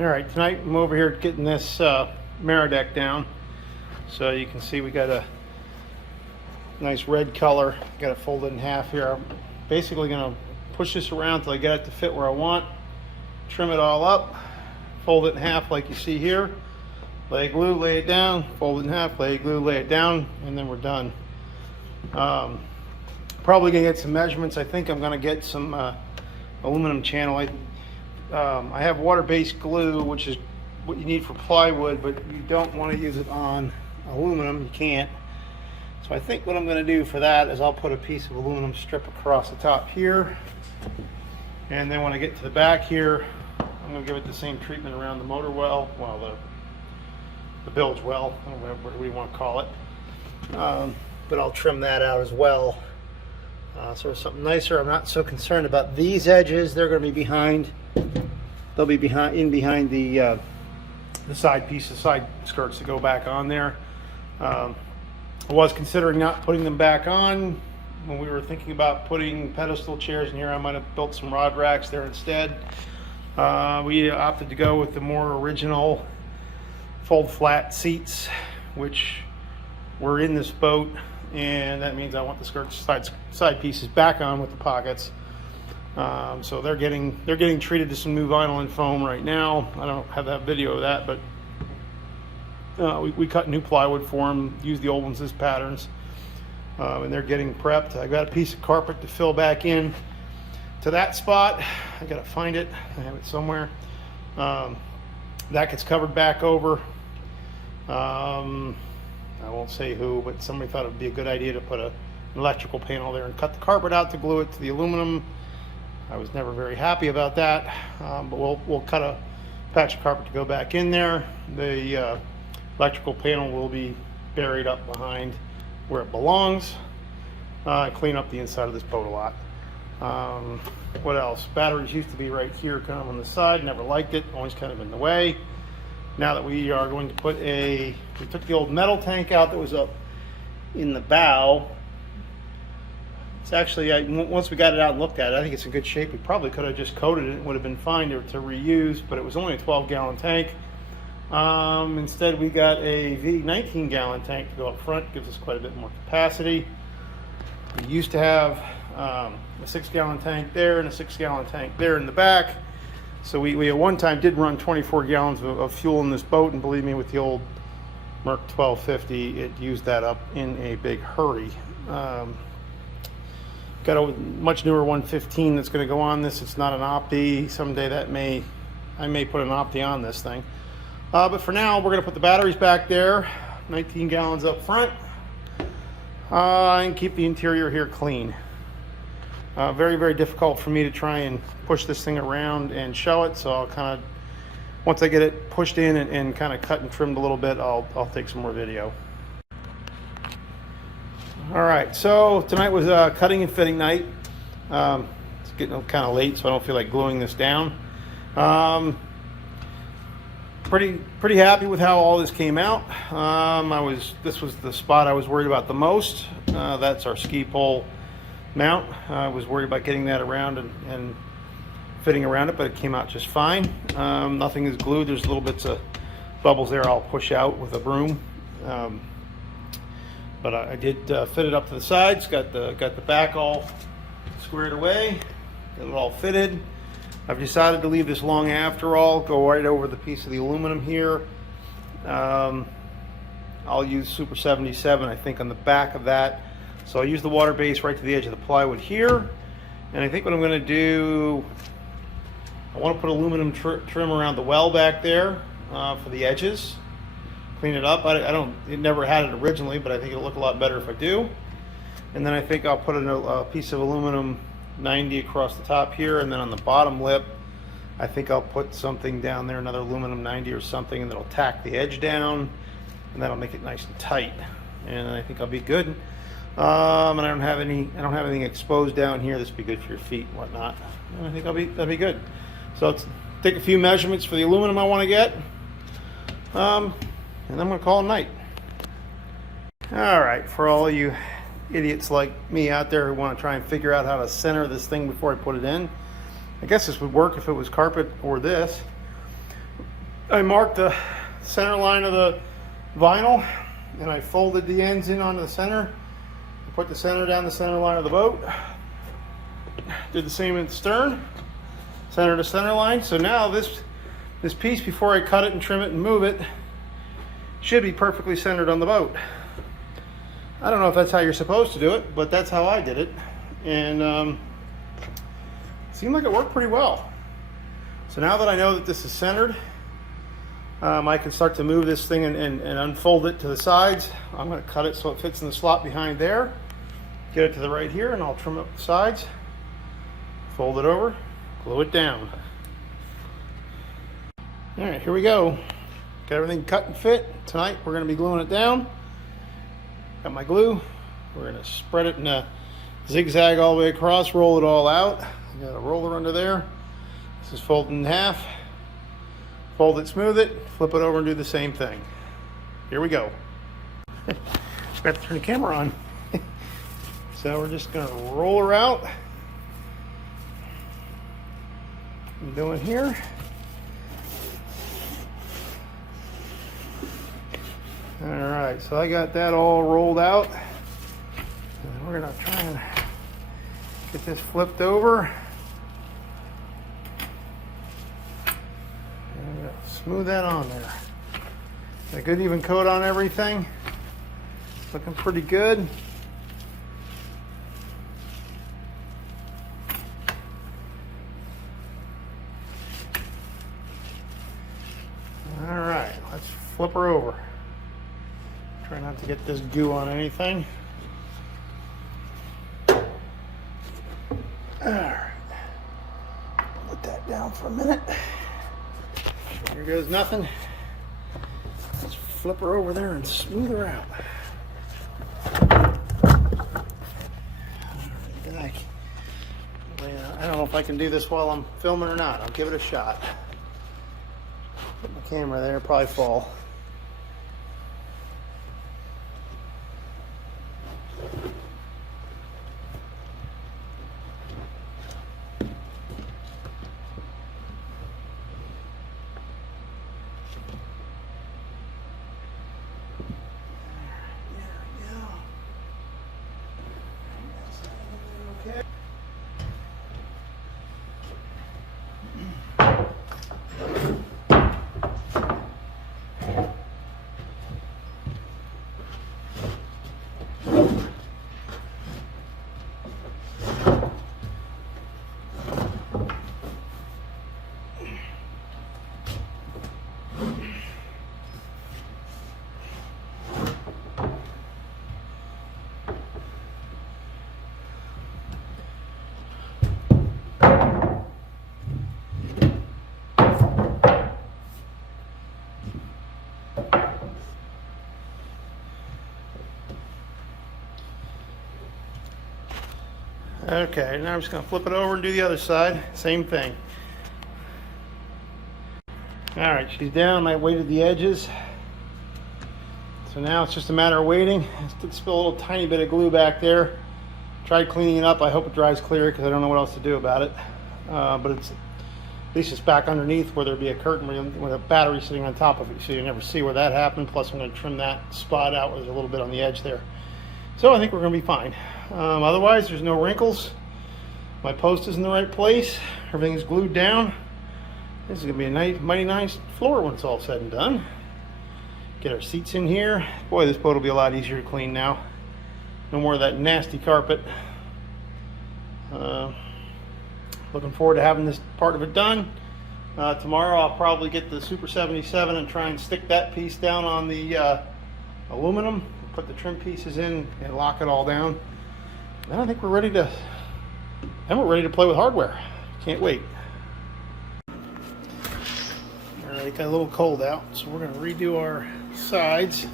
All right, tonight I'm over here getting this Marideck down. So you can see we got a nice red color. Got it folded in half here. I'm basically going to push this around till I get it to fit where I want. Trim it all up, fold it in half like you see here. Lay glue, lay it down, fold it in half, lay glue, lay it down, and then we're done. Probably gonna get some measurements. I think I'm gonna get some aluminum channel. I have water-based glue, which is what you need for plywood, but you don't want to use it on aluminum. You can't. So I think what I'm going to do for that is I'll put a piece of aluminum strip across the top here, and then when I get to the back here, I'm going to give it the same treatment around the motor well, the bilge well, whatever we want to call it. But I'll trim that out as well. So something nicer. I'm not so concerned about these edges. They're going to be behind. They'll be behind the side pieces, side skirts that go back on there. I was considering not putting them back on when we were thinking about putting pedestal chairs in here. I might have built some rod racks there instead. We opted to go with the more original fold flat seats, which were in this boat, and that means I want the skirts side pieces back on with the pockets. So they're getting treated to some new vinyl and foam right now. I don't have that video of that, but we cut new plywood for them, used the old ones as patterns, and they're getting prepped. I got a piece of carpet to fill back in to that spot. I gotta find it. I have it somewhere. That gets covered back over. I won't say who, but somebody thought it would be a good idea to put an electrical panel there and cut the carpet out to glue it to the aluminum. I was never very happy about that, but we'll cut a patch of carpet to go back in there. The electrical panel will be buried up behind where it belongs. Clean up the inside of this boat a lot. What else? Batteries used to be right here, kind of on the side. Never liked it. Always kind of in the way. Now that we are going to put we took the old metal tank out that was up in the bow. It's actually, once we got it out and looked at it, I think it's in good shape. We probably could have just coated it. It would have been fine to reuse, but it was only a 12-gallon tank. Instead, we got a 19-gallon tank to go up front. Gives us quite a bit more capacity. We used to have a 6-gallon tank there and a 6-gallon tank there in the back. So we at one time did run 24 gallons of fuel in this boat, and believe me, with the old Merc 1250, it used that up in a big hurry. Got a much newer 115 that's going to go on this. It's not an Opti. Someday I may put an Opti on this thing. But for now, we're going to put the batteries back there, 19 gallons up front, and keep the interior here clean. Very, very difficult for me to try and push this thing around and show it, so I'll kind of, once I get it pushed in and kind of cut and trimmed a little bit, I'll take some more video. All right, so tonight was cutting and fitting night. It's getting kind of late, so I don't feel like gluing this down. Pretty happy with how all this came out. This was the spot I was worried about the most. That's our ski pole mount. I was worried about getting that around and fitting around it, but it came out just fine. Nothing is glued. There's little bits of bubbles there I'll push out with a broom. But I did fit it up to the sides. Got the back all squared away. Got it all fitted. I've decided to leave this long after all. Go right over the piece of the aluminum here. I'll use Super 77, I think, on the back of that. So I'll use the water base right to the edge of the plywood here. And I think what I'm going to do, I want to put aluminum trim around the well back there for the edges. Clean it up. It never had it originally, but I think it'll look a lot better if I do. And then I think I'll put a piece of aluminum 90 across the top here, and then on the bottom lip, I think I'll put something down there, another aluminum 90 or something, and that'll tack the edge down, and that'll make it nice and tight. And I think I'll be good. And I don't have anything exposed down here. This would be good for your feet and whatnot. And I think that'll be good. So let's take a few measurements for the aluminum I want to get, and I'm going to call it a night. All right, for all you idiots like me out there who want to try and figure out how to center this thing before I put it in, I guess this would work if it was carpet or this. I marked the center line of the vinyl and I folded the ends in onto the center. I put the center down the center line of the boat. Did the same in the stern, center to center line. So now this piece, before I cut it and trim it and move it, should be perfectly centered on the boat. I don't know if that's how you're supposed to do it, but that's how I did it. And seemed like it worked pretty well. So now that I know that this is centered, I can start to move this thing and unfold it to the sides. I'm going to cut it so it fits in the slot behind there. Get it to the right here, and I'll trim up the sides. Fold it over, glue it down. All right, here we go. Got everything cut and fit. Tonight we're going to be gluing it down. Got my glue. We're going to spread it in a zigzag all the way across, roll it all out. Got a roller under there. This is folded in half. Fold it, smooth it, flip it over and do the same thing. Here we go. Forgot to turn the camera on. So we're just going to roll her out. I'm doing here. All right, so I got that all rolled out. And we're going to try and get this flipped over. Smooth that on there. A good even coat on everything. Looking pretty good. All right, let's flip her over. Try not to get this goo on anything. All right. Put that down for a minute. Here goes nothing. Let's flip her over there and smooth her out. I don't know if I can do this while I'm filming or not. I'll give it a shot. Put my camera there, probably fall. Okay, now I'm just going to flip it over and do the other side. Same thing. All right, she's down. I weighted the edges. So now it's just a matter of waiting. I did spill a little tiny bit of glue back there. Tried cleaning it up. I hope it dries clear because I don't know what else to do about it. But it's at least it's back underneath where there'd be a curtain with a battery sitting on top of it, so you never see where that happened. Plus, I'm going to trim that spot out where there's a little bit on the edge there. So I think we're going to be fine. Otherwise, there's no wrinkles. My post is in the right place. Everything's glued down. This is going to be a nice, mighty nice floor when it's all said and done. Get our seats in here. Boy, this boat will be a lot easier to clean now. No more of that nasty carpet. Looking forward to having this part of it done. Tomorrow I'll probably get the Super 77 and try and stick that piece down on the aluminum. Put the trim pieces in and lock it all down. Then I think we're ready to play with hardware. Can't wait. Alright, got a little cold out, so we're going to redo our sides.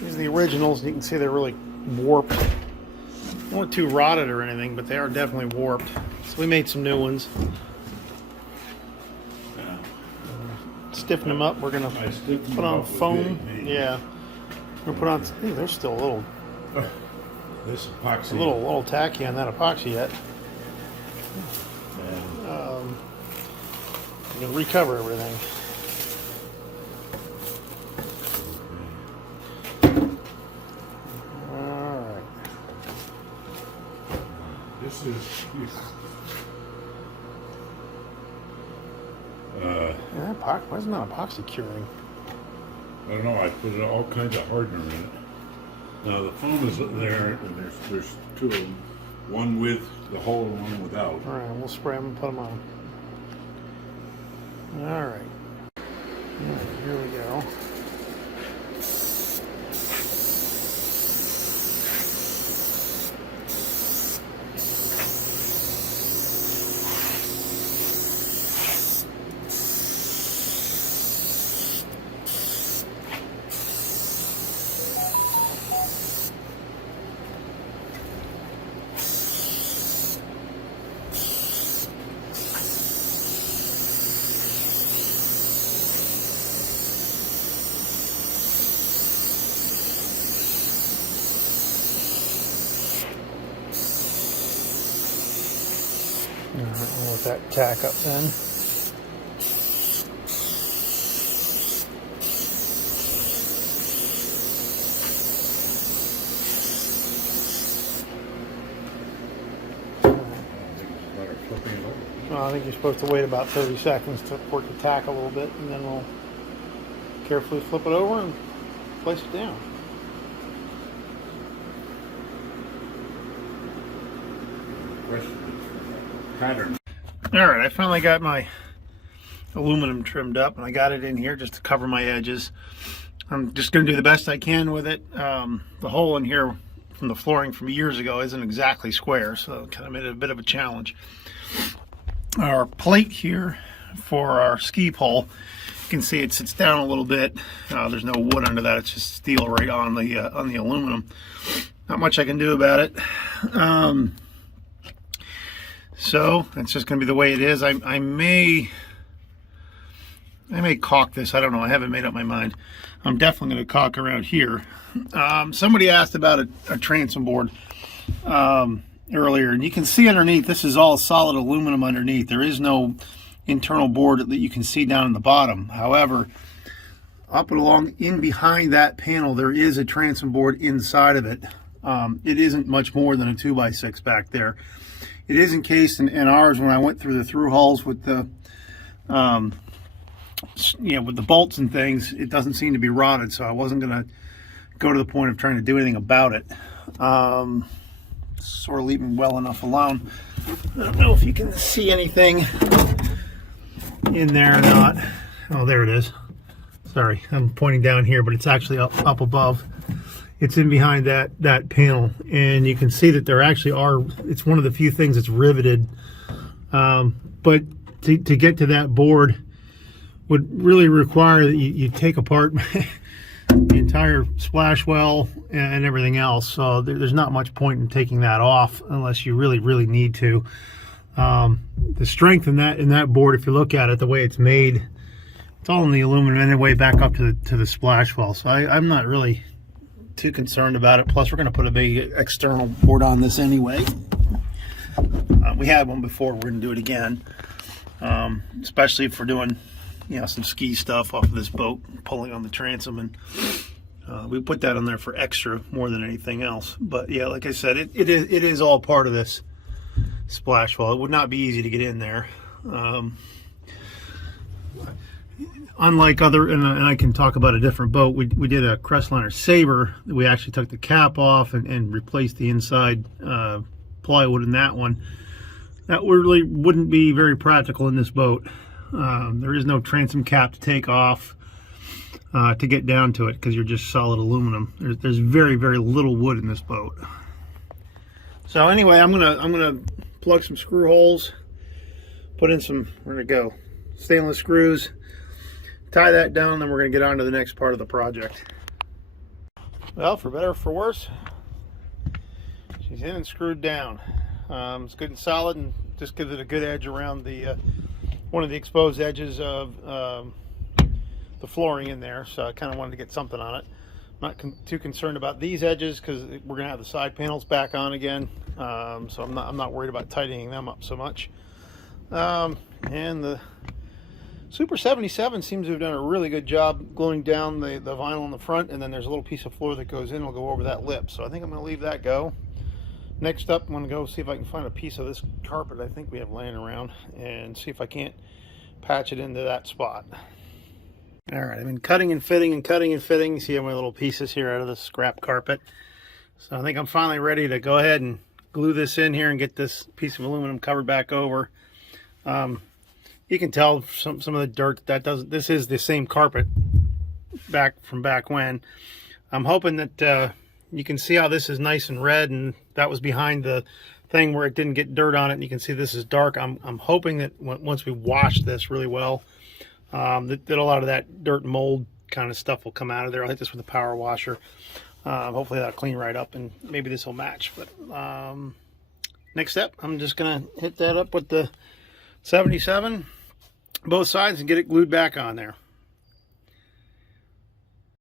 These are the originals. You can see they're really warped. They weren't too rotted or anything, but they are definitely warped. So we made some new ones. Stiffen them up. We're going to put on foam. Yeah. We're going to put on... They're still a little... This epoxy. A little tacky on that epoxy yet. We're going to recover everything. This is. Yeah, why isn't that epoxy curing? I don't know. I put all kinds of hardener in it. Now the foam is there, and there's two of them. One with the hole and one without. All right, we'll spray them and put them on. All right. Here we go. All right, we'll let that tack up then. Well, I think you're supposed to wait about 30 seconds to work the tack a little bit, and then we'll carefully flip it over and place it down. Pattern. All right, I finally got my aluminum trimmed up, and I got it in here just to cover my edges. I'm just going to do the best I can with it. The hole in here from the flooring from years ago isn't exactly square, so it kind of made it a bit of a challenge. Our plate here for our ski pole, you can see it sits down a little bit. There's no wood under that; it's just steel right on the aluminum. Not much I can do about it. So it's just going to be the way it is. I may caulk this. I don't know. I haven't made up my mind. I'm definitely going to caulk around here. Somebody asked about a transom board earlier, and you can see underneath, this is all solid aluminum underneath. There is no internal board that you can see down in the bottom. However, up and along in behind that panel, there is a transom board inside of it. It isn't much more than a 2x6 back there. It is encased in ours. When I went through the through hulls with the with the bolts and things, it doesn't seem to be rotted, so I wasn't going to go to the point of trying to do anything about it. Sort of leaving well enough alone. I don't know if you can see anything in there or not. Oh, there it is. Sorry, I'm pointing down here, but it's actually up above. It's in behind that panel, and you can see that there actually are, it's one of the few things that's riveted. But to get to that board would really require that you take apart the entire splash well and everything else. So there's not much point in taking that off unless you really need to. The strength in that board, if you look at it, the way it's made, it's all in the aluminum and the way back up to the splash well. So I'm not really too concerned about it. Plus, we're going to put a big external board on this anyway. We had one before. We're going to do it again, especially if we're doing some ski stuff off of this boat, pulling on the transom, and we put that on there for extra more than anything else. But yeah, like I said, it is all part of this splash well. It would not be easy to get in there. Unlike other, and I can talk about a different boat, we did a Crestliner Sabre. We actually took the cap off and replaced the inside plywood in that one. That really wouldn't be very practical in this boat. There is no transom cap to take off to get down to it because you're just solid aluminum. There's very little wood in this boat. So anyway, I'm gonna plug some screw holes, put in some, we're gonna go stainless screws, tie that down, then we're going to get on to the next part of the project. Well, for better or for worse, she's in and screwed down. It's good and solid, and just gives it a good edge around the one of the exposed edges of the flooring in there. So I kind of wanted to get something on it. I'm not too concerned about these edges because we're going to have the side panels back on again. So I'm not worried about tightening them up so much. And the Super 77 seems to have done a really good job gluing down the vinyl on the front, and then there's a little piece of floor that goes in. It'll go over that lip. So I think I'm going to leave that go. Next up, I'm going to go see if I can find a piece of this carpet I think we have laying around and see if I can't patch it into that spot. All right, I've been cutting and fitting and cutting and fitting. See my little pieces here out of the scrap carpet. So I think I'm finally ready to go ahead and glue this in here and get this piece of aluminum covered back over. You can tell some of the dirt that doesn't. This is the same carpet from back when. I'm hoping that you can see how this is nice and red, and that was behind the thing where it didn't get dirt on it. And you can see this is dark. I'm hoping that once we wash this really well, that a lot of that dirt and mold kind of stuff will come out of there. I'll hit this with a power washer. Hopefully that'll clean right up, and maybe this will match. But next step, I'm just gonna hit that up with the 77, both sides, and get it glued back on there.